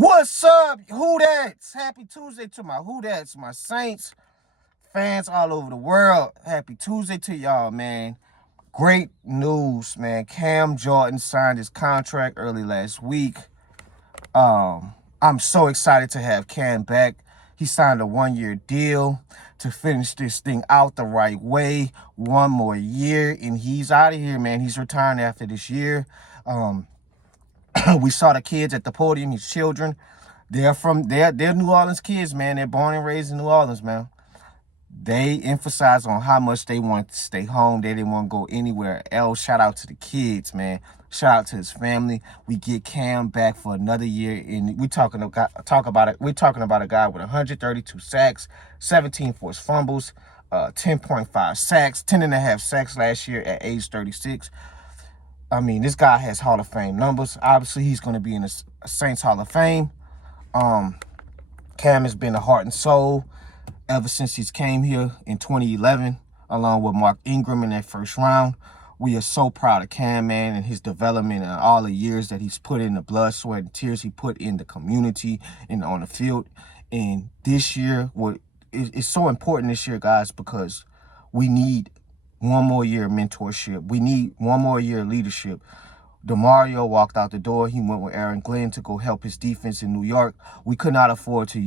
What's up, Who That's? Happy Tuesday to my Who That's, my Saints fans all over the world. Happy Tuesday to y'all, man. Great news, man. Cam Jordan signed his contract early last week. I'm so excited to have Cam back. He signed a 1-year deal to finish this thing out the right way. 1 more year, and he's out of here, man. He's retiring after this year. We saw the kids at the podium, his children. They're New Orleans kids, man. They're born and raised in New Orleans, man. They emphasize on how much they want to stay home. They didn't want to go anywhere else. Shout out to the kids, man. Shout out to his family. We get Cam back for another year, and we're talking about a guy with 132 sacks, 17 forced fumbles, 10.5 sacks, 10.5 sacks last year at age 36. I mean, this guy has Hall of Fame numbers. Obviously, he's going to be in the Saints Hall of Fame. Cam has been the heart and soul ever since he's came here in 2011, along with Mark Ingram in that first round. We are so proud of Cam, man, and his development and all the years that he's put in, the blood, sweat, and tears he put in the community and on the field. And this year, it's so important this year, guys, because we need 1 more year of mentorship. We need 1 more year of leadership. DeMario walked out the door. He went with Aaron Glenn to go help his defense in New York. We could not afford to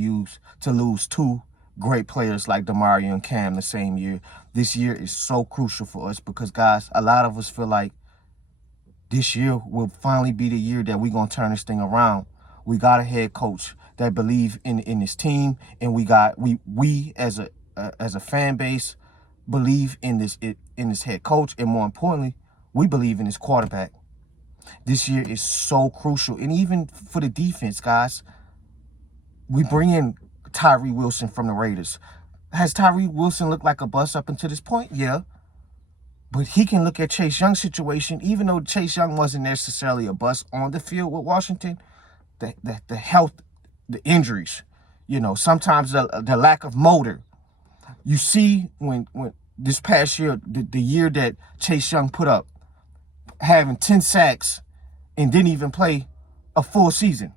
lose 2 great players like DeMario and Cam the same year. This year is so crucial for us because, guys, a lot of us feel like this year will finally be the year that we're going to turn this thing around. We got a head coach that believe in this team, and we as a fan base believe in this head coach, and more importantly, we believe in his quarterback. This year is so crucial, and even for the defense, guys, we bring in Tyree Wilson from the Raiders. Has Tyree Wilson looked like a bust up until this point? Yeah. But he can look at Chase Young's situation, even though Chase Young wasn't necessarily a bust on the field with Washington, the health, the injuries, sometimes the lack of motor. You see when this past year, the year that Chase Young put up, having 10 sacks and didn't even play a full season.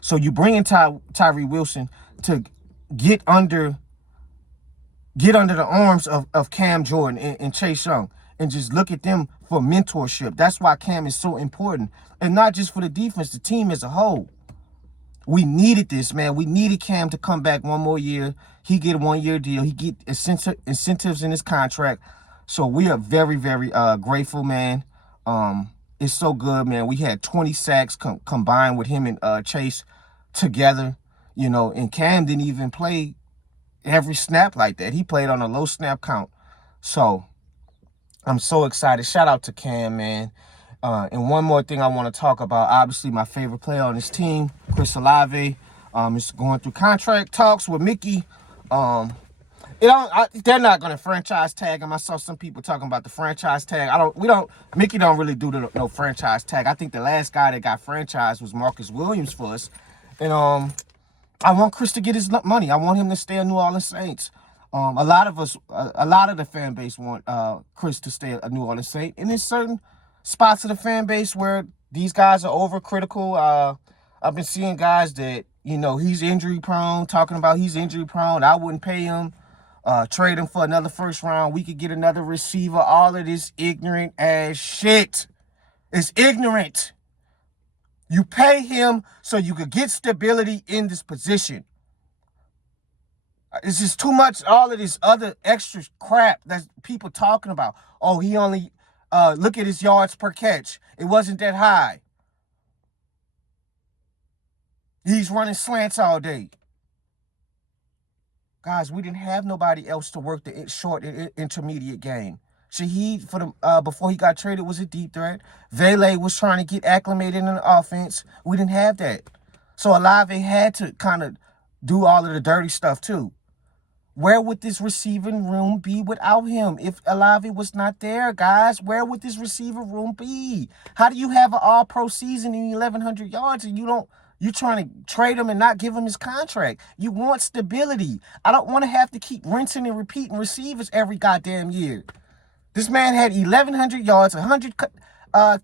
So you bring in Tyree Wilson to get under the arms of Cam Jordan and Chase Young and just look at them for mentorship. That's why Cam is so important. And not just for the defense, the team as a whole. We needed this, man. We needed Cam to come back 1 more year. He get a 1-year deal. He get incentives in his contract. So we are very, very grateful, man. It's so good, man. We had 20 sacks combined with him and Chase together, and Cam didn't even play every snap like that. He played on a low snap count. So I'm so excited. Shout out to Cam, man. And one more thing I want to talk about, obviously my favorite player on this team, Chris Olave, is going through contract talks with Mickey. They're not going to franchise tag him. I saw some people talking about the franchise tag. Mickey don't really do no franchise tag. I think the last guy that got franchised was Marcus Williams for us. And I want Chris to get his money. I want him to stay a New Orleans Saints. A lot of the fan base want Chris to stay a New Orleans Saint. And there's certain spots of the fan base where these guys are overcritical. I've been seeing guys that, he's injury prone, talking about he's injury prone. I wouldn't pay him. Trade him for another first round. We could get another receiver. All of this ignorant ass shit. It's ignorant. You pay him so you could get stability in this position. It's just too much, all of this other extra crap that people talking about. Oh, he only, look at his yards per catch. It wasn't that high. He's running slants all day. Guys, we didn't have nobody else to work the short intermediate game. Shaheed, before he got traded, was a deep threat. Vele was trying to get acclimated in the offense. We didn't have that. So Olave had to kind of do all of the dirty stuff too. Where would this receiving room be without him? If Olave was not there, guys, where would this receiver room be? How do you have an all-pro season in 1,100 yards and you're trying to trade him and not give him his contract? You want stability. I don't want to have to keep rinsing and repeating receivers every goddamn year. This man had 1,100 yards, 100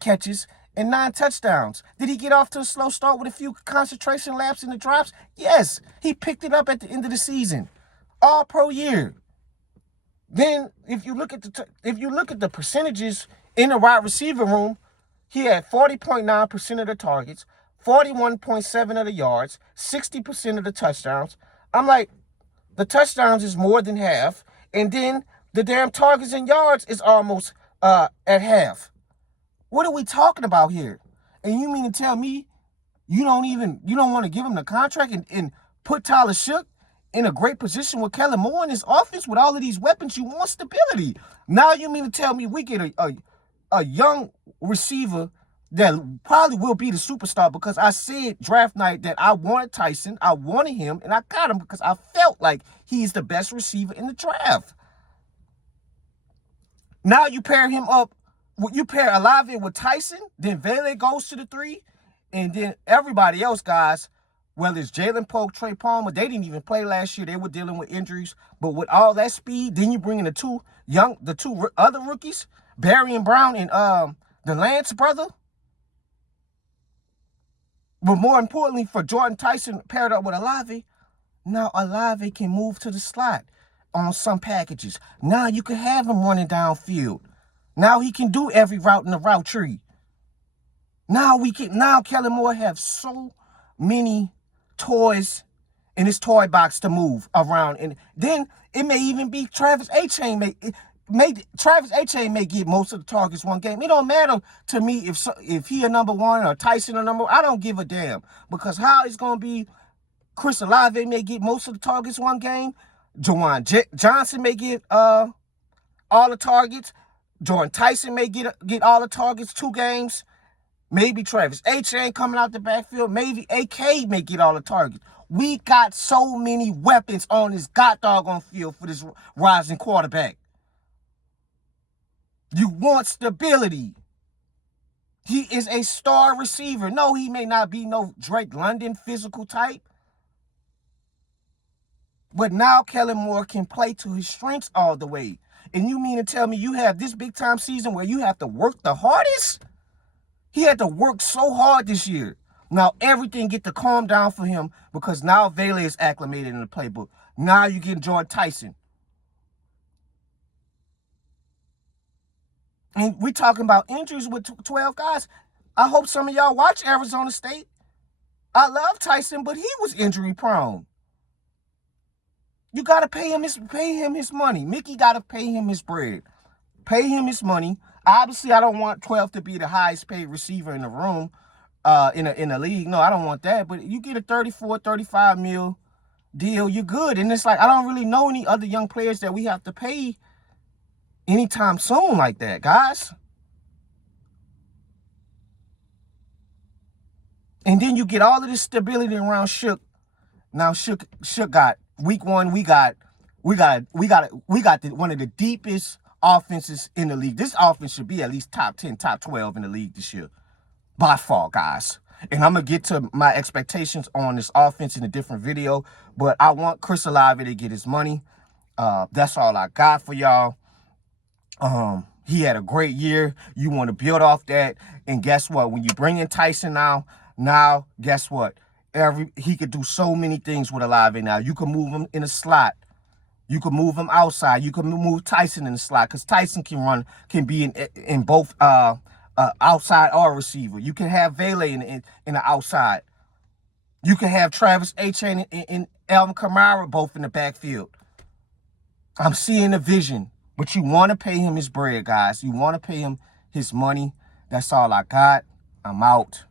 catches, and 9 touchdowns. Did he get off to a slow start with a few concentration laps in the drops? Yes. He picked it up at the end of the season. All pro year. Then if you look at the percentages in the wide receiver room, he had 40.9% of the targets, 41.7% of the yards, 60% of the touchdowns. I'm like, the touchdowns is more than half, and then the damn targets and yards is almost at half. What are we talking about here? And you mean to tell me you don't want to give him the contract and put Tyler Shook in a great position with Kellen Moore in his offense with all of these weapons? You want stability. Now you mean to tell me we get a young receiver that probably will be the superstar, because I said draft night that I wanted Tyson, I wanted him, and I got him because I felt like he's the best receiver in the draft. Now you pair him up, you pair Olave with Tyson, then Vele goes to the 3, and then everybody else, guys, whether it's Jalen Polk, Trey Palmer, they didn't even play last year. They were dealing with injuries. But with all that speed, then you bring in the two other rookies, Barry and Brown, and the Lance brother. But more importantly, for Jordan Tyson paired up with Olave, now Olave can move to the slot on some packages. Now you can have him running downfield. Now he can do every route in the route tree. Now Kellen Moore have so many toys in his toy box to move around. And then it may even be Travis Etienne may get most of the targets one game. It don't matter to me if he a number 1 or Tyson a number 1. I don't give a damn, because how it's going to be, Chris Olave may get most of the targets one game. Juwan Johnson may get all the targets. Jordan Tyson may get all the targets 2 games. Maybe Travis Etienne coming out the backfield. Maybe AK may get all the targets. We got so many weapons on this doggone field for this rising quarterback. You want stability. He is a star receiver. No, he may not be no Drake London physical type. But now Kellen Moore can play to his strengths all the way. And you mean to tell me you have this big time season where you have to work the hardest? He had to work so hard this year. Now everything get to calm down for him, because now Vele is acclimated in the playbook. Now you get Jordan Tyson. And we talking about injuries with 12 guys. I hope some of y'all watch Arizona State. I love Tyson, but he was injury prone. You got to pay him his money. Mickey got to pay him his bread. Pay him his money. Obviously, I don't want 12 to be the highest paid receiver in the room, in the league. No, I don't want that. But you get a 34, 35 mil deal, you're good. And it's like, I don't really know any other young players that we have to pay anytime soon like that, guys. And then you get all of this stability around Shook. Now Shook got week 1. We got one of the deepest offenses in the league. This offense should be at least top 10, top 12 in the league this year, by far, guys. And I'm gonna get to my expectations on this offense in a different video. But I want Chris Olave to get his money. That's all I got for y'all. He had a great year. You want to build off that. And guess what? When you bring in Tyson now guess what? He could do so many things with Olave now. You can move him in a slot. You can move him outside. You can move Tyson in the slot, because Tyson can be in both outside or receiver. You can have Vele in the outside. You can have Travis Etienne and Alvin Kamara both in the backfield. I'm seeing a vision. But you want to pay him his bread, guys. You want to pay him his money. That's all I got. I'm out.